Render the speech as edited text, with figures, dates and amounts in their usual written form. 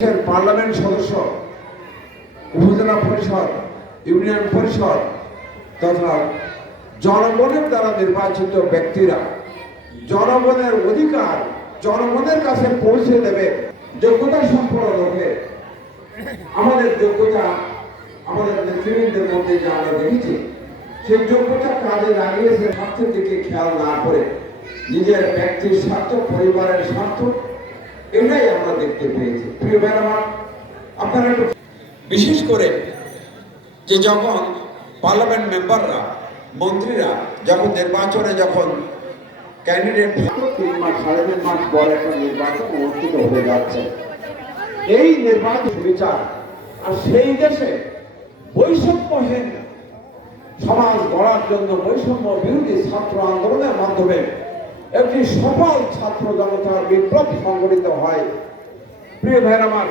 Parliament সদস্য, উপজেলা পরিষদ, ইউনিয়ন পরিষদ তথা জনগণের দ্বারা নির্বাচিত ব্যক্তিরা জনগণের অধিকার জনগণের কাছে পৌঁছে দেবে। যোগ্যতা সম্পন্ন লোকে আমাদের যোগ্যতা আমাদের নেতৃবৃন্দের মধ্যে যে আমরা দেখেছি, সেই যোগ্যতা কাজে লাগিয়েছে স্বার্থের দিকে খেয়াল না করে নিজের ব্যক্তির স্বার্থ, পরিবারের স্বার্থ, এটাই আমরা দেখতে পেয়েছি। প্রিয় ভাই আমার, আপনারা একটু বিশেষ করে যে যখন পার্লামেন্ট মেম্বাররা, মন্ত্রীরা যখন নির্বাচনে যখন ক্যান্ডিডেট 3 মাস 3.5 মাস পর একটা নির্বাচন অনুষ্ঠিত হয়ে যাচ্ছে, এই নির্বাচন বিচার আর সেই দেশে বৈষম্যহীন সমাজ গড়ার জন্য বৈষম্য বিরোধী ছাত্র আন্দোলনের মাধ্যমে একটি সফল ছাত্র জনতার বিপ্লব সংগঠিত হয়। প্রিয় ভাইরা আমার,